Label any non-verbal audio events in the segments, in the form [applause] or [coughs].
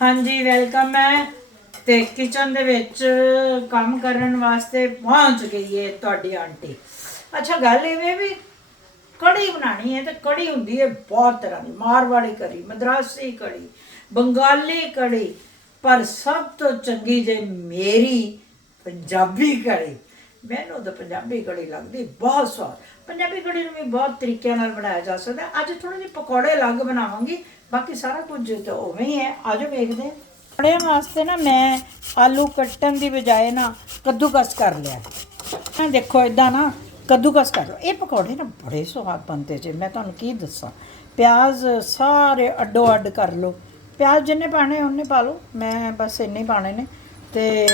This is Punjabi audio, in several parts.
ਹਾਂਜੀ ਵੈਲਕਮ ਹੈ। ਤੇ ਕਿਚਨ ਦੇ ਵਿੱਚ ਕੰਮ ਕਰਨ ਵਾਸਤੇ ਪਹੁੰਚ ਗਈ ਹੈ ਤੁਹਾਡੀ ਆਂਟੀ। ਅੱਛਾ, ਗੱਲ ਇਹ ਵੀ ਕੜੀ ਬਣਾਣੀ ਹੈ ਤੇ ਕੜੀ ਹੁੰਦੀ ਹੈ ਬਹੁਤ ਤਰ੍ਹਾਂ ਦੀ। ਮਾਰਵਾੜੀ ਕੜੀ, ਮਦਰਾਸੀ ਕੜੀ, ਬੰਗਾਲੀ ਕੜੀ, ਪਰ ਸਭ ਤੋਂ ਚੰਗੀ ਜੇ ਮੇਰੀ ਪੰਜਾਬੀ ਕੜੀ। ਮੈਨੂੰ ਤਾਂ ਪੰਜਾਬੀ ਕੜੀ ਲੱਗਦੀ ਬਹੁਤ ਸਵਾਦ। ਪੰਜਾਬੀ ਕੜੀ ਨੂੰ ਵੀ ਬਹੁਤ ਤਰੀਕਿਆਂ ਨਾਲ ਬਣਾਇਆ ਜਾ ਸਕਦਾ। ਅੱਜ ਥੋੜੇ ਜਿਹੇ ਪਕੌੜੇ ਅਲੱਗ ਬਣਾਵਾਂਗੀ। ਬਾਕੀ ਸਾਰਾ ਕੁਝ ਤਾਂ ਉਵੇਂ ਹੀ ਹੈ ਆਜੋ ਵੇਖਦੇ ਹਾਂ। ਪਕੌੜਿਆਂ ਵਾਸਤੇ ਨਾ ਮੈਂ ਆਲੂ ਕੱਟਣ ਦੀ ਬਜਾਏ ਨਾ ਕੱਦੂਕਸ ਕਰ ਲਿਆ। ਆ ਦੇਖੋ ਇਦਾਂ ਨਾ ਕੱਦੂਕਸ ਕਰ ਲਓ। ਇਹ ਪਕੌੜੇ ਨਾ ਬੜੇ ਸਵਾਦ ਬਣਦੇ ਜੇ, ਮੈਂ ਤੁਹਾਨੂੰ ਕੀ ਦੱਸਾਂ। ਪਿਆਜ਼ ਸਾਰੇ ਅੱਡੋ ਅੱਡ ਕਰ ਲਓ। ਪਿਆਜ਼ ਜਿੰਨੇ ਪਾਣੇ ਉਹਨੇ ਪਾ ਲਓ। ਮੈਂ ਬਸ ਇੰਨੇ ਹੀ ਪਾਣੇ ਨੇ। ਤੇ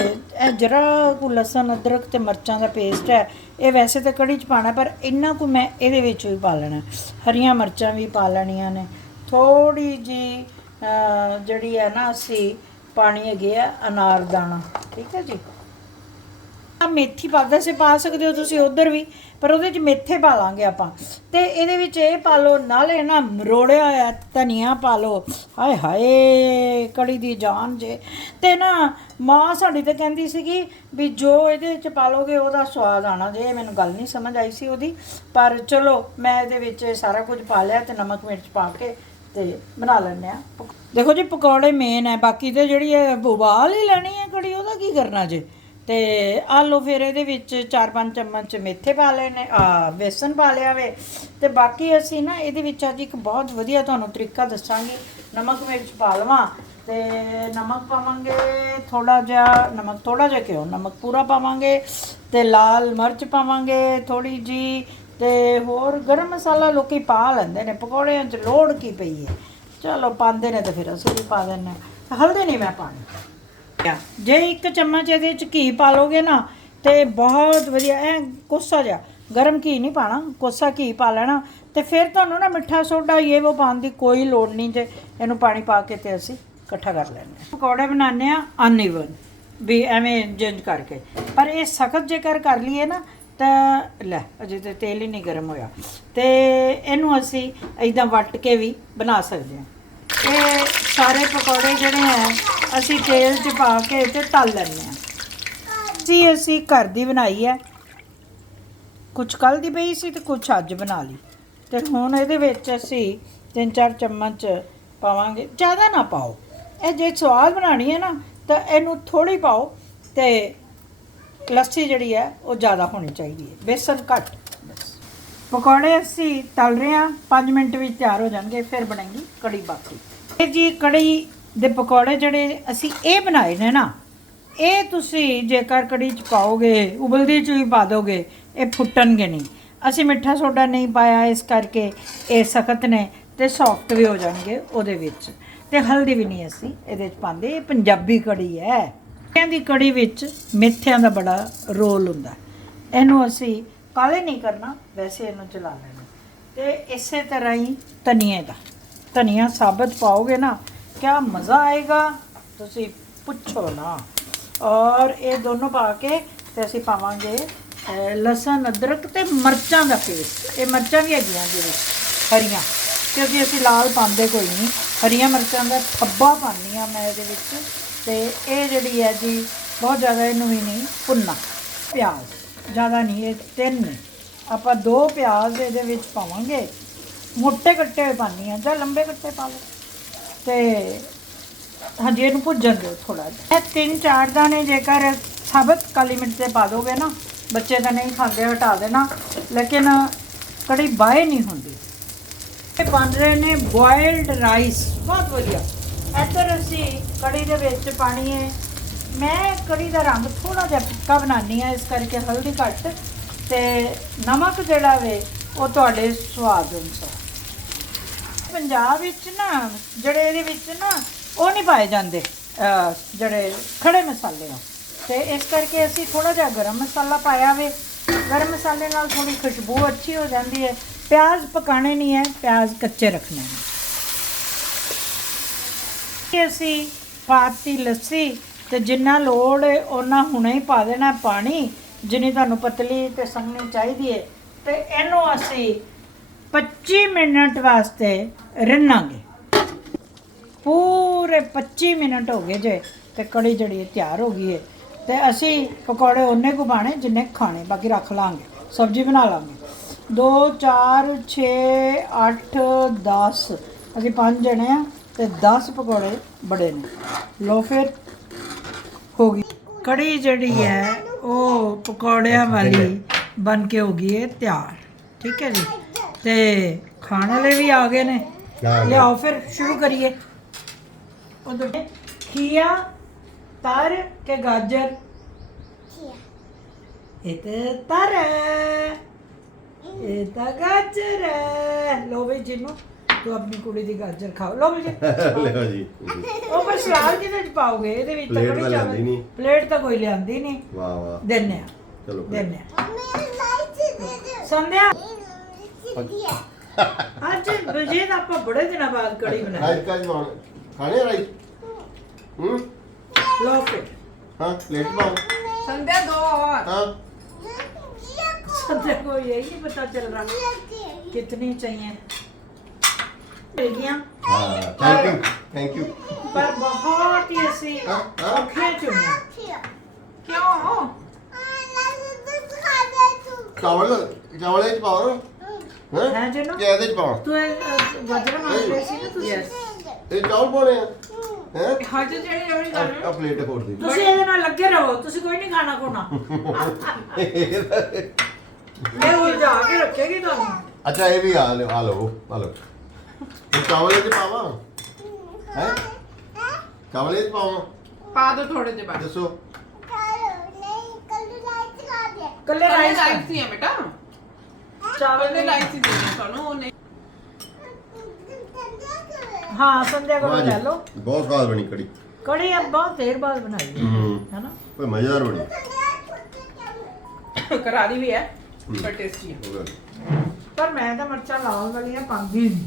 ਇਹ ਜਰਾ ਕੁ ਲਸਣ, ਅਦਰਕ ਤੇ ਮਿਰਚਾਂ ਦਾ ਪੇਸਟ ਹੈ। ਇਹ ਵੈਸੇ ਤਾਂ ਕੜੀ ਚ ਪਾਣਾ ਪਰ ਇੰਨਾ ਕੁ ਮੈਂ ਇਹਦੇ ਵਿੱਚ ਵੀ ਪਾ ਲੈਣਾ। ਹਰੀਆਂ ਮਿਰਚਾਂ ਵੀ ਪਾ ਲੈਣੀਆਂ ਨੇ। ਥੋੜੀ ਜੀ ਜਿਹੜੀ ਹੈ ਨਾ ਅਸੀਂ ਪਾਣੀ ਹੈਗੀ ਆ, ਅਨਾਰ ਦਾਣਾ, ਠੀਕ ਹੈ ਜੀ? ਆ ਮੇਥੀ ਪਾਦਾ ਸੇ ਪਾ ਸਕਦੇ ਹੋ ਤੁਸੀਂ ਉਧਰ ਵੀ, ਪਰ ਉਹਦੇ ਚ ਮੇਥੇ ਪਾ ਲਾਂਗੇ ਆਪਾਂ। ਤੇ ਇਹਦੇ ਵਿੱਚ ਇਹ ਪਾ ਲਓ, ਨਾਲੇ ਨਾ ਮਰੋੜਿਆ ਹੋਇਆ ਧਨੀਆ ਪਾ ਲਓ। ਹਾਏ ਹਾਏ, ਕੜੀ ਦੀ ਜਾਨ ਜੇ। ਤੇ ਨਾ ਮਾਂ ਸਾਡੀ ਤੇ ਕਹਿੰਦੀ ਸੀਗੀ ਵੀ ਜੋ ਇਹਦੇ ਵਿੱਚ ਪਾ ਲੋਗੇ ਉਹਦਾ ਸਵਾਦ ਆਣਾ ਜੇ। ਇਹ ਮੈਨੂੰ ਗੱਲ ਨਹੀਂ ਸਮਝ ਆਈ ਸੀ ਉਹਦੀ। ਪਰ ਚਲੋ, ਮੈਂ ਇਹਦੇ ਵਿੱਚ ਸਾਰਾ ਕੁਝ ਪਾ ਲਿਆ ਤੇ ਨਮਕ ਮਿਰਚ ਪਾ ਕੇ ਤੇ ਬਣਾ ਲੈਂਦੇ ਆ। ਦੇਖੋ ਜੀ, ਪਕੌੜੇ ਮੇਨ ਹੈ ਬਾਕੀ ਤੇ ਜਿਹੜੀ ਇਹ ਉਬਾਲ ਹੀ ਲੈਣੀ ਹੈ ਕੜੀ, ਉਹਦਾ ਕੀ ਕਰਨਾ ਜੇ? ਤੇ ਆ ਫਿਰ ਇਹਦੇ ਵਿੱਚ 4-5 ਚਮਚ ਮੇਥੇ ਪਾ ਲੈਣੇ, ਆ, ਬੇਸਨ ਪਾ ਲਿਆ ਵੇ। ਤੇ ਬਾਕੀ ਅਸੀਂ ਨਾ ਇਹਦੇ ਵਿੱਚ ਅੱਜ ਇੱਕ ਬਹੁਤ ਵਧੀਆ ਤੁਹਾਨੂੰ ਤਰੀਕਾ ਦੱਸਾਂਗੇ। ਨਮਕ ਮਿਰਚ ਪਾ ਲਵਾਂ ਤੇ ਨਮਕ ਪਾਵਾਂਗੇ ਥੋੜਾ ਜਿਹਾ, ਨਮਕ ਥੋੜਾ ਜਿਹਾ ਕਿਉਂ ਨਮਕ ਪੂਰਾ ਪਾਵਾਂਗੇ ਤੇ ਲਾਲ ਮਿਰਚ ਪਾਵਾਂਗੇ ਥੋੜੀ ਜੀ ਤੇ ਹੋਰ ਗਰਮ ਮਸਾਲਾ ਲੋਕੀ ਪਾ ਲੈਂਦੇ ਨੇ, ਪਕੌੜਿਆਂ 'ਚ ਲੋੜ ਕੀ ਪਈ ਹੈ ਚਲੋ ਪਾਉਂਦੇ ਨੇ ਤਾਂ ਫਿਰ ਅਸੀਂ ਵੀ ਪਾ ਦਿੰਦੇ ਹਾਂ। ਹਲਦੀ ਨਹੀਂ ਮੈਂ ਪਾਣੀ। ਜੇ ਇੱਕ ਚਮਚ ਇਹਦੇ ਚ ਘੀ ਪਾ ਲੋਗੇ ਨਾ, ਤੇ ਬਹੁਤ ਵਧੀਆ, ਐ ਕੋਸਾ ਜਿਹਾ, ਗਰਮ ਘੀ ਨਹੀਂ ਪਾਣਾ, ਕੋਸਾ ਘੀ ਪਾ ਲੈਣਾ, ਤੇ ਫਿਰ ਤੁਹਾਨੂੰ ਨਾ ਮਿੱਠਾ ਸੋਡਾ ਇਹ ਉਹ ਪਾਉਣ ਦੀ ਕੋਈ ਲੋੜ ਨਹੀਂ ਜੇ ਇਹਨੂੰ ਪਾਣੀ ਪਾ ਕੇ ਤੇ ਅਸੀਂ ਇਕੱਠਾ ਕਰ ਲੈਂਦੇ ਹਾਂ। ਪਕੌੜੇ ਬਣਾਉਂਦੇ ਆ ਅਨਈਵਨ ਵੀ ਐਵੇਂ ਜੰਜ ਕਰਕੇ। ਪਰ ਇਹ ਸਖਤ ਜੇਕਰ ਕਰ ਲਈਏ ਨਾ ਤਾਂ ਲੈ, ਅਜੇ ਤੇ ਤੇਲ ਹੀ ਨਹੀਂ ਗਰਮ ਹੋਇਆ। ਤੇ ਇਹਨੂੰ ਅਸੀਂ ਇਦਾਂ ਵੱਟ ਕੇ ਵੀ ਬਣਾ ਸਕਦੇ ਹਾਂ। ਇਹ ਸਾਰੇ ਪਕੌੜੇ ਜਿਹੜੇ ਹੈ, ਅਸੀਂ ਤੇਲ 'ਚ ਪਾ ਕੇ ਤੇ ਤਲ ਲੈਂਦੇ ਹਾਂ। ਜੀ, ਅਸੀਂ ਘਰ ਦੀ ਬਣਾਈ ਹੈ। ਕੁਝ ਕੱਲ ਦੀ ਪਈ ਸੀ ਤੇ ਕੁਝ ਅੱਜ ਬਣਾ ਲਈ। ਤੇ ਹੁਣ ਇਹਦੇ ਵਿੱਚ ਅਸੀਂ ਤਿੰਨ ਚਾਰ ਚਮਚ ਪਾਵਾਂਗੇ। ਜ਼ਿਆਦਾ ਨਾ ਪਾਓ। ਇਹ ਜੇ ਸਵਾਦ ਬਣਾਣੀ ਹੈ ਨਾ, ਤਾਂ ਇਹਨੂੰ ਥੋੜੀ ਪਾਓ ਤੇ ਲੱਸੀ ਜਿਹੜੀ ਹੈ ਉਹ ਜ਼ਿਆਦਾ ਹੋਣੀ ਚਾਹੀਦੀ ਹੈ। ਬੇਸਨ ਘੱਟ। ਪਕੌੜੇ ਅਸੀਂ ਤਲ ਰਹੇ ਹਾਂ 5 ਮਿੰਟ ਵਿੱਚ ਤਿਆਰ ਹੋ ਜਾਣਗੇ ਫਿਰ ਬਣੇਗੀ ਕੜੀ ਬਾਕੀ। ਇਹ ਜੀ ਕੜੀ ਦੇ ਪਕੌੜੇ ਜਿਹੜੇ ਅਸੀਂ ਇਹ ਬਣਾਏ ਨੇ ਨਾ ਇਹ ਤੁਸੀਂ ਜੇਕਰ ਕੜੀ ਚ ਪਾਓਗੇ ਉਬਲਦੀ ਚ ਵੀ ਪਾ ਦੋਗੇ ਇਹ ਫੁੱਟਣਗੇ ਨਹੀਂ। ਅਸੀਂ ਮਿੱਠਾ ਸੋਡਾ ਨਹੀਂ ਪਾਇਆ ਇਸ ਕਰਕੇ ਇਹ ਸਖਤ ਨੇ ਤੇ ਸੌਫਟ ਵੀ ਹੋ ਜਾਣਗੇ ਉਹਦੇ ਵਿੱਚ। ਤੇ ਹਲਦੀ ਵੀ ਨਹੀਂ ਅਸੀਂ ਇਹਦੇ ਚ ਪਾਉਂਦੇ ਇਹ ਪੰਜਾਬੀ ਕੜੀ ਹੈ। ਮੇਥਿਆਂ ਦੀ ਕੜੀ ਵਿੱਚ ਮੇਥਿਆਂ ਦਾ ਬੜਾ ਰੋਲ ਹੁੰਦਾ ਇਹਨੂੰ ਅਸੀਂ ਕਾਲੇ ਨਹੀਂ ਕਰਨਾ, ਵੈਸੇ ਇਹਨੂੰ ਚਲਾ ਲੈਣਾ ਤੇ ਇਸੇ ਤਰ੍ਹਾਂ ਹੀ ਧਨੀਏ ਦਾ। ਧਨੀਆ ਸਾਬਤ ਪਾਓਗੇ ਨਾ, ਕਿਆ ਮਜ਼ਾ ਆਏਗਾ, ਤੁਸੀਂ ਪੁੱਛੋ ਨਾ। ਔਰ ਇਹ ਦੋਨੋਂ ਪਾ ਕੇ ਤੇ ਅਸੀਂ ਪਾਵਾਂਗੇ ਲਸਣ, ਅਦਰਕ ਤੇ ਮਿਰਚਾਂ ਦਾ ਪੇਸਟ। ਇਹ ਮਿਰਚਾਂ ਵੀ ਹੈਗੀਆਂ ਜਿਹਦੇ ਵਿੱਚ, ਹਰੀਆਂ। ਕਿਉਂਕਿ ਅਸੀਂ ਲਾਲ ਪਾਉਂਦੇ ਕੋਈ ਨਹੀਂ। ਹਰੀਆਂ ਮਿਰਚਾਂ ਦਾ ਥੱਬਾ ਪਾਉਂਦੀ ਹਾਂ ਮੈਂ ਇਹਦੇ ਵਿੱਚ। ਤੇ ਇਹ ਜਿਹੜੀ ਹੈ ਜੀ, ਬਹੁਤ ਜ਼ਿਆਦਾ ਇਹਨੂੰ ਵੀ ਨਹੀਂ ਭੁੰਨਣਾ ਪਿਆਜ਼, ਜ਼ਿਆਦਾ ਨਹੀਂ, ਇਹ ਤਿੰਨ ਨੇ। ਆਪਾਂ ਦੋ ਪਿਆਜ਼ ਇਹਦੇ ਵਿੱਚ ਪਾਵਾਂਗੇ। ਮੋਟੇ ਕੱਟੇ ਹੋਏ ਪਾਉਂਦੀ ਹਾਂ, ਜਾਂ ਲੰਬੇ ਕੱਟੇ ਪਾ ਲਓ। ਤੇ ਹਾਂਜੀ, ਇਹਨੂੰ ਭੁੱਜਣ ਦਿਓ ਥੋੜਾ ਜਿਹਾ। ਇਹ ਤਿੰਨ ਚਾਰ ਦਾਣੇ ਜੇਕਰ ਸਾਬਤ ਕਾਲੀ ਮਿਰਚ ਦੇ ਪਾ ਦੋਗੇ ਨਾ, ਬੱਚੇ ਤਾਂ ਨਹੀਂ ਖਾਂਦੇ, ਹਟਾ ਦੇਣਾ। ਲੇਕਿਨ ਕੜੀ ਬਾਏ ਨਹੀਂ ਹੁੰਦੀ। ਇਹ ਬਣ ਰਹੇ ਨੇ ਬੋਇਲਡ ਰਾਈਸ ਬਹੁਤ ਵਧੀਆ। ਇੱਧਰ ਅਸੀਂ ਕੜੀ ਦੇ ਵਿੱਚ ਪਾਣੀ ਹੈ। ਮੈਂ ਕੜੀ ਦਾ ਰੰਗ ਥੋੜਾ ਜਿਹਾ ਫਿੱਕਾ ਬਣਾਉਣੀ ਆ ਇਸ ਕਰਕੇ ਹਲਦੀ ਘੱਟ ਤੇ ਨਮਕ ਜਿਹੜਾ ਵੇ, ਉਹ ਤੁਹਾਡੇ ਸਵਾਦ ਅਨੁਸਾਰ। ਪੰਜਾਬ ਵਿੱਚ ਨਾ, ਜਿਹੜੇ ਇਹਦੇ ਵਿੱਚ ਨਾ, ਉਹ ਨਹੀਂ ਪਾਏ ਜਾਂਦੇ ਜਿਹੜੇ ਖੜੇ ਮਸਾਲੇ ਆ। ਤੇ ਇਸ ਕਰਕੇ ਅਸੀਂ ਥੋੜਾ ਜਿਹਾ ਗਰਮ ਮਸਾਲਾ ਪਾਇਆ ਵੇ। ਗਰਮ ਮਸਾਲੇ ਨਾਲ ਥੋੜੀ ਖੁਸ਼ਬੂ ਅੱਛੀ ਹੋ ਜਾਂਦੀ ਹੈ। ਪਿਆਜ਼ ਪਕਾਣੇ ਨਹੀਂ ਹੈ, ਪਿਆਜ਼ ਕੱਚੇ ਰੱਖਣੇ ਨੇ। ਕਿ ਅਸੀਂ ਪਾਤੀ ਲੱਸੀ ਤੇ ਜਿੰਨਾ ਲੋੜ ਹੈ ਉਹਨਾਂ ਹੁਣੇ ਹੀ ਪਾ ਦੇਣਾ ਪਾਣੀ, ਜਿੰਨੀ ਤੁਹਾਨੂੰ ਪਤਲੀ ਤੇ ਸੰਘਣੀ ਚਾਹੀਦੀ ਹੈ ਤੇ ਇਹਨੂੰ ਅਸੀਂ 25 ਮਿੰਟ ਵਾਸਤੇ ਰਿੰਨਾਂਗੇ। ਪੂਰੇ ਵੇਲੇ 25 ਮਿੰਟ ਹੋ ਗਏ ਜੇ, ਤੇ ਕੜੀ ਜਿਹੜੀ ਹੈ ਤਿਆਰ ਹੋ ਗਈ ਹੈ ਤੇ ਅਸੀਂ ਪਕੌੜੇ ਉਹਨੇ ਕੁ ਪਾਣੇ ਜਿੰਨੇ ਖਾਣੇ, ਬਾਕੀ ਰੱਖ ਲਾਂਗੇ, ਸਬਜ਼ੀ ਬਣਾ ਲਾਂਗੇ। 2 4 6 8 10 ਅਸੀਂ ਪੰਜ ਜਣੇ ਆ। ਤੇ 10 ਪਕੌੜੇ ਬੜੇ ਨੇ। ਲੋ ਫਿਰ ਹੋ ਗਈ। ਕੜੀ ਜਿਹੜੀ ਹੈ ਉਹ ਪਕੌੜਿਆਂ ਵਾਲੀ ਬਣ ਕੇ ਹੋ ਗਈ ਹੈ ਤਿਆਰ। ਠੀਕ ਹੈ ਜੀ? ਤੇ ਖਾਣ ਵਾਲੇ ਵੀ ਆ ਗਏ ਨੇ। ਲਿਆਓ ਫਿਰ ਸ਼ੁਰੂ ਕਰੀਏ। ਉਧਰ ਖੀਆ ਤਰ ਕੇ ਗਾਜਰ। ਇਹ ਤੇ ਤਰ ਹੈ। ਇਹ ਤਾਂ ਗਾਜਰ ਹੈ। ਲੋ ਵੀ ਜਿਹਨੂੰ ਤੂੰ ਆਪਣੀ ਕੁੜੀ ਦੀ ਗਾਜਰ ਖਾਓ ਲੋ ਵੀ ਜੀ ਲਿਓ ਜੀ ਉਹ ਪਰ ਸਲਾਦ ਕਿਹਦੇ ਚ ਪਾਓਗੇ ਇਹਦੇ ਵਿੱਚ ਤਾਂ ਪਲੇਟ ਕੜੀ ਤਾਂ ਚਾਵਲ ਲਿਆਂਦੀ ਨਹੀਂ। ਪਲੇਟ ਤਾਂ ਕੋਈ ਲਿਆਂਦੀ ਨਹੀਂ ਵਾਹ ਵਾਹ ਦਿੰਨੇ ਆ ਚਲੋ ਫਿਰ। ਦਿੰਨੇ ਆ ਸੰਧਿਆ ਅੱਜ ਬਜੇ ਦਾ ਆਪਾਂ ਬੜੇ ਦਿਨਾਂ ਬਾਅਦ ਕੜੀ ਬਣਾਈ ਰਾਈਸ ਕਾਜ ਮਾਣ ਖਾਣੇ ਰਾਈਸ ਹੂੰ ਲੋ ਫਿਰ ਹਾਂ ਪਲੇਟ ਪਾਓ संध्या दो और ਹਾਂ संध्या को यही नहीं पता चल रहा कितनी चाहिए ਮਿਲ ਗਈਆਂ। ਹਾਂ ਥੈਂਕ ਯੂ ਥੈਂਕ ਯੂ ਪਰ ਬਹੁਤ ਹੀ ਅਸੀਂ ਔਖੇ ਚੁਣਿਆ ਕਿਉਂ? ਚਾਵਲ ਚਾਵਲ ਇਹ ਚ ਪਾਓ ਹੈ? ਜਨੋ? ਕਿ ਇਹਦੇ ਚ ਪਾਓ। ਤੂੰ ਵਜਰ ਮਾਰਦੇ ਸੀ ਨਾ ਤੁਸੀਂ? ਇਹ ਚਾਵਲ ਪਾਉਣੇ ਆ। ਹੈ? ਹੱਜ ਜਿਹੜੇ ਜਿਹੜੀ ਗੱਲ ਆ ਪਲੇਟ ਖੋਲ ਦੇ। ਤੁਸੀਂ ਇਹਦੇ ਨਾਲ ਲੱਗੇ ਰਹੋ। ਤੁਸੀਂ ਕੋਈ ਨਹੀਂ ਖਾਣਾ ਕੋਣਾ [laughs] ਇਹ ਉਲਝਾ ਕੇ ਰੱਖੇਗੀ ਤੁਹਾਨੂੰ। ਅੱਛਾ ਇਹ ਵੀ ਆ ਲਓ ਆ ਲਓ ਆ ਲਓ। ਇਹ ਚਾਵਲ ਇਹ ਪਾਵਾਂ? ਹੈ? ਚਾਵਲ ਇਹ ਪਾਵਾਂ? ਪਾ ਦੋ ਥੋੜੇ ਜਿਹਾ ਦੱਸੋ। ਕੱਲੇ ਕੱਲੇ ਰਾਈਸ ਸੀ ਆ ਬੇਟਾ। ਚਾਵਲ ਦੇ ਲਾਈਟ ਸੀ ਦੇਣੀ ਤੁਹਾਨੂੰ ਉਹ ਨਹੀਂ। ਹਾਂ ਸੰਧਿਆ ਕੋਲ ਲੈ ਲਓ। ਬਹੁਤ ਸਵਾਦ ਬਣੀ ਕੜੀ। ਕੜੀ ਆ ਬਹੁਤ ਦੇਰ ਬਾਅਦ ਬਣਾਈ ਹੈ। ਹੈਨਾ? ਓਏ ਮਜ਼ੇਦਾਰ ਬਣੀ [coughs] ਕਰਾਰੀ ਵੀ ਹੈ ਪਰ ਟੇਸਟੀ ਹੈ ਪਰ ਮੈਂ ਤਾਂ ਮਿਰਚਾਂ ਲਾਲ ਵਾਲੀਆਂ ਪਾਉਂਦੀ ਨਹੀਂ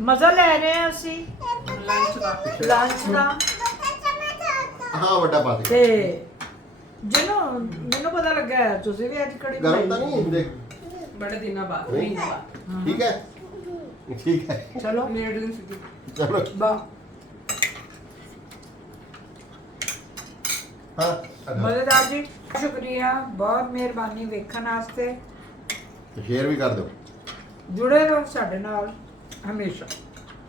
ਮਜ਼ਾ ਲੈ ਰਹੇ ਆ ਅਸੀਂ ਲੰਚ ਦਾ। ਲੰਚ ਦਾ। ਹਾਂ ਵੱਡਾ ਪਾ ਦੇ। ਤੇ ਜਿਹਨੂੰ ਮੈਨੂੰ ਪਤਾ ਲੱਗਾ ਹੈ, ਤੁਸੀਂ ਵੀ ਅੱਜ ਕੜੀ ਗਰਮ ਤਾਂ ਨਹੀਂ ਹੁੰਦੇ? ਬੜੇ ਦਿਨਾਂ ਬਾਅਦ। ਨਹੀਂ? ਬਾਅਦ। ਠੀਕ ਹੈ? ਠੀਕ ਹੈ। ਚਲੋ। ਮੇਰੇ ਦਿਨ ਸੀ। ਚਲੋ। ਬਾ। ਹਾਂ ਆ ਜਾਓ। ਜੀ ਸ਼ੁਕਰੀਆ ਬਹੁਤ ਮਿਹਰਬਾਨੀ ਵੇਖਣ ਵਾਸਤੇ। ਤੇ ਸ਼ੇਅਰ ਵੀ ਕਰ ਦਿਓ। ਜੁੜੇ ਰਹੋ ਸਾਡੇ ਨਾਲ। 还没吃